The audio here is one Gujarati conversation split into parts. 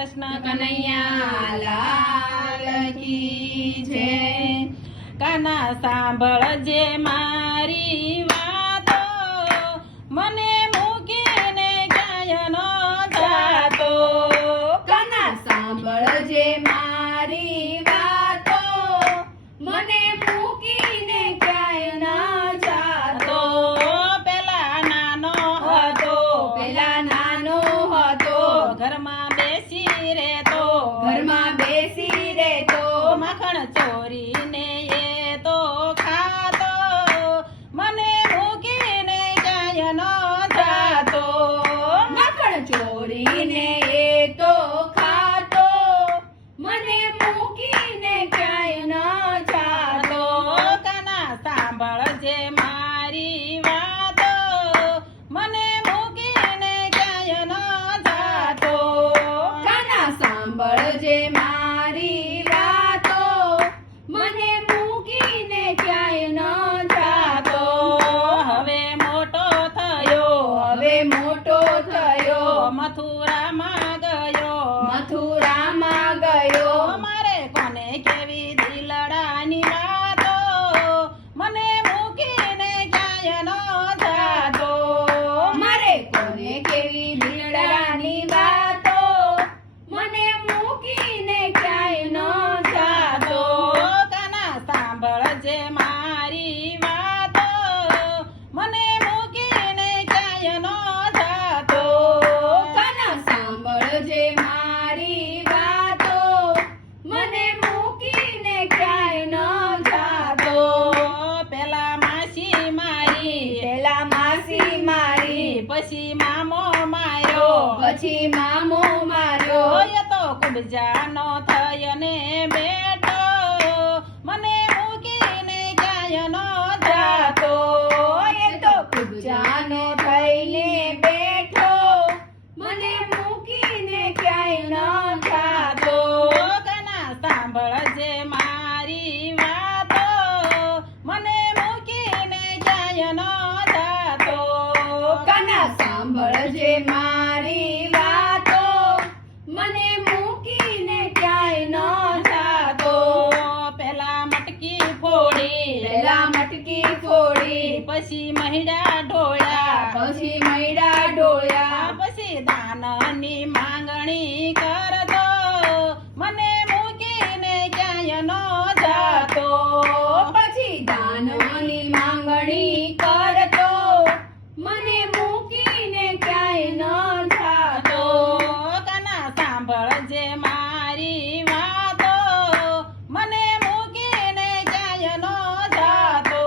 કૃષ્ણ કનૈયા લાલ કી જય। કાના સાંભળજે મારી વાતો, મને મૂકીને ક્યાંય ન જાતો। કાના સાંભળજે મારી વાતો, મને મૂકીને ક્યાંય ન જાતો। પેલા નાનો હતો, ઘરમાં બેસી રહેતો, માખણ ચોરીને એ તો ખાતો, મને મૂકીને ક્યાંય ન જાતો। માખણ ચોરીને એ તો ખાતો, મને મૂકીને ક્યાંય ન જાતો। કાના સાંભળજે મારી વાતો, મને મૂકીને ક્યાંય ન જાતો। કાના સાંભળજે મારી વાતો, મને મૂકીને ક્યાંય ન જાતો। હવે મોટો થયો, મથુરામાં ગયો, મારે કોને કેવી દિલડાની વાતો, મને મૂકીને ક્યાંય ન જાતો। મારે કોને કેવી દિલડાની વાતો, મને મૂકીને ક્યાંય ન જાતો। કાના સાંભળજે મારી વાતો, મને મૂકીને ક્યાંય ન જાતો। કાના સાંભળજે મારી વાતો, મને મૂકીને ક્યાંય ન જાતો। પેલા માસી મારી, પછી મામો માર્યો, એ તો કુબજાનો થઈને બેઠો, મને મૂકીને ક્યાંય ન જાતો। એ તો કુબજાનો થઈને બેઠો, મને મૂકીને ક્યાંય ન જાતો। કાના સાંભળજે મારી વાતો, મને મૂકીને ક્યાંય ન જાતો। કાના સાંભળજે મારી વાતો, મને મૂકીને ક્યાંય ન જાતો। પેલા મટકી ફોડી, પછી મહિડા ઢોળ્યા, પછી દાનની માંગણી કરતો, મને મૂકીને ક્યાંય ન જાતો। પછી દાનની માંગણી કરતો, મને મૂકીને ક્યાંય ન જાતો। કાના સાંભળજે મારી વાતો, મને મૂકીને ક્યાંય ન જાતો।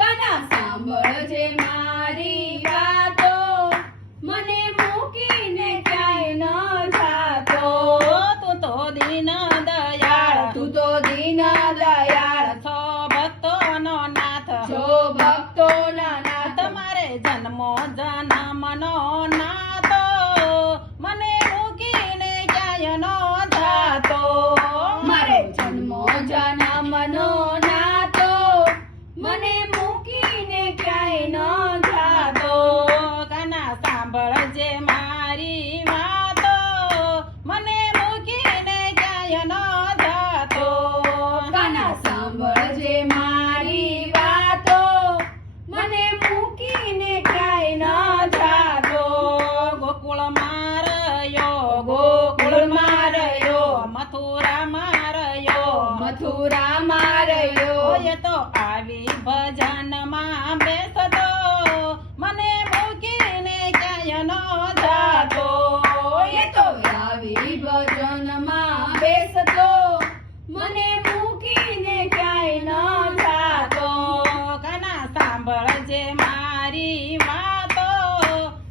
કાના સાંભળજે મારી વાતો, મને મૂકીને ક્યાંય ન જાતો। તું તો દીન દયાળ, છો ભક્તોનો નાથ, તમારે જન્મો જન્મનો નાતો, મને મૂકીને ક્યાંય ન જાતો। મારે જન્મો જન્મનો નાતો, મને મૂકીને ક્યાંય ન જાતો। કાના સાંભળજે મારી વાતો, મને મૂકીને ક્યાંય ન જાતો। કાના સાંભળજે મારી વાતો, મને મૂકીને ક્યાંય ન જાતો। ગોકુળમાં રહ્યો, મથુરામાં રહ્યો, એ તો આવી ભજનમાં બેસતો, મને મૂકીને ક્યાંય ન જાતો। એ તો આવી ભજનમાં બેસતો, મને મૂકીને ક્યાંય ન જાતો। કાના સાંભળજે મારી વાતો,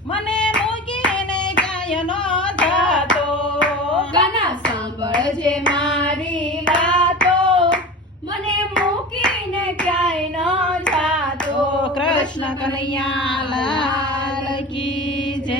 મને મૂકીને ક્યાંય ન જાતો। કાના સાંભળજે મારી વાતો, મને મૂકીને ક્યાંય ન જાતો। કૃષ્ણ કનૈયા લાલ કી જય।